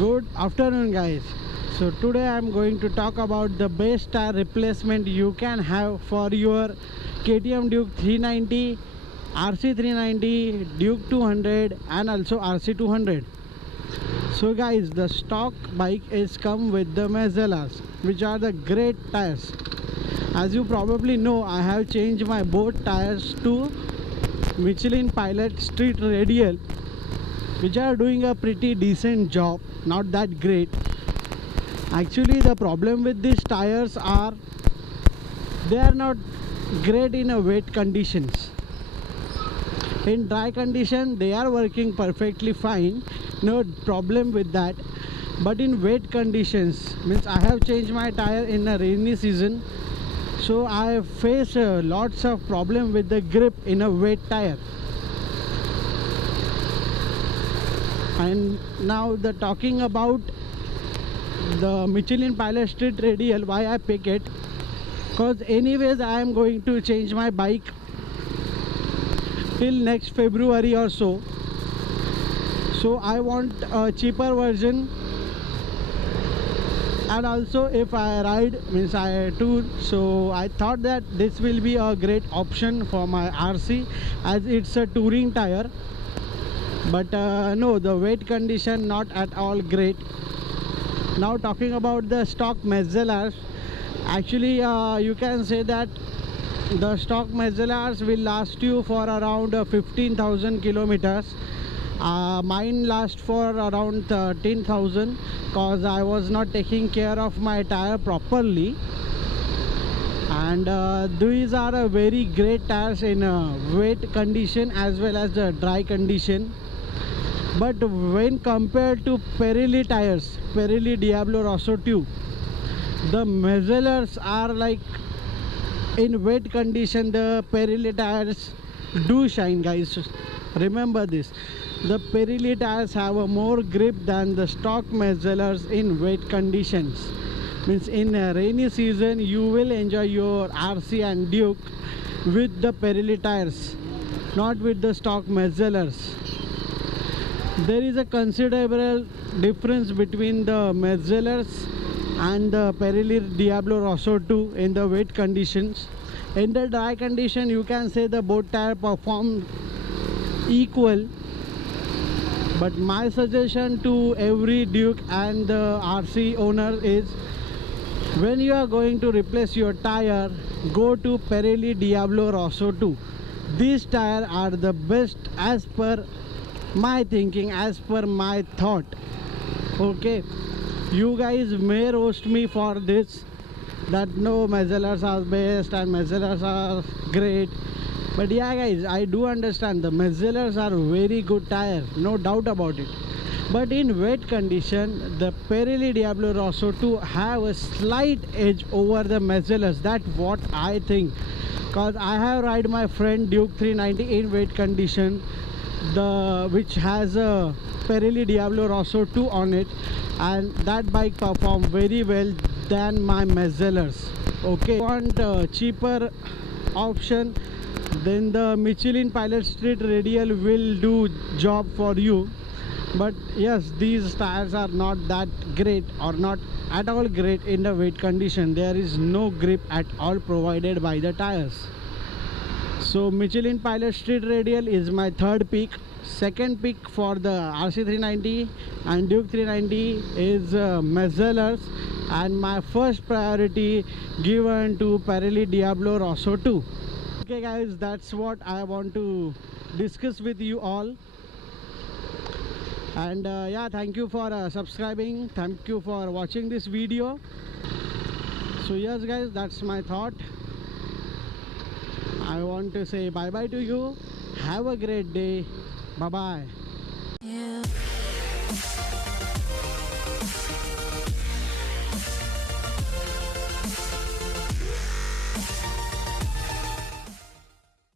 Good afternoon, guys. So today I'm going to talk about the best tire replacement you can have for your KTM Duke 390, RC 390, Duke 200 and also RC 200. So guys, the stock bike is come with the Mazzellas, which are the great tires. As you probably know, I have changed my both tires to Michelin Pilot Street Radial, which are doing a pretty decent job, not that great. Actually, the problem with these tires are they are not great in a wet conditions. In dry condition they are working perfectly fine, no problem with that. But in wet conditions, means I have changed my tire in a rainy season, so I face lots of problem with the grip in a wet tire. And now the talking about the Michelin Pilot Street Radial, why I pick it, because anyways I am going to change my bike till next February or so. So I want a cheaper version, and also if I ride, means I tour, so I thought that this will be a great option for my RC as it's a touring tire. But no, the wet condition not at all great. Now talking about the stock Mazzellas, actually you can say that the stock Mazzellas will last you for around 15,000 kilometers. Mine last for around 13,000 because I was not taking care of my tire properly. And these are a very great tires in wet condition as well as the dry condition. But when compared to Pirelli tires, Pirelli Diablo Rosso 2, the Mazzellas are like, in wet condition the Pirelli tires do shine, guys. Remember this, the Pirelli tires have a more grip than the stock Mazzellas in wet conditions. Means in a rainy season you will enjoy your RC and Duke with the Pirelli tires, not with the stock Mazzellas. There is a considerable difference between the Mazzellas and the Pirelli Diablo Rosso 2 in the wet conditions. In the dry condition you can say the both tire perform equal. But my suggestion to every Duke and the RC owner is, when you are going to replace your tire, go to Pirelli Diablo Rosso 2. These tires are the best as per my thinking, as per my thought. Okay, you guys may roast me for this, that no, Mazzellas are best and Mazzellas are great. But yeah guys, I do understand the Mazzellas are very good tire, no doubt about it. But in wet condition the Pirelli Diablo Rosso 2 have a slight edge over the Mazzellas. That's what I think, because I have ride my friend Duke 390 in wet condition, which has a Pirelli Diablo Rosso 2 on it, and that bike performed very well than my Mazzellas. Okay, if you want a cheaper option, then the Michelin Pilot Street Radial will do job for you. But yes, these tires are not that great or not at all great in the wet condition. There is no grip at all provided by the tires. So Michelin Pilot Street Radial is my third pick. Second pick for the RC 390 and Duke 390 is Mazzellas, and my first priority given to Pirelli Diablo Rosso 2. Okay guys, that's what I want to discuss with you all. And yeah, thank you for subscribing, thank you for watching this video. So yes guys, that's my thought. I want to say bye bye to you. Have a great day. Bye bye. Yeah.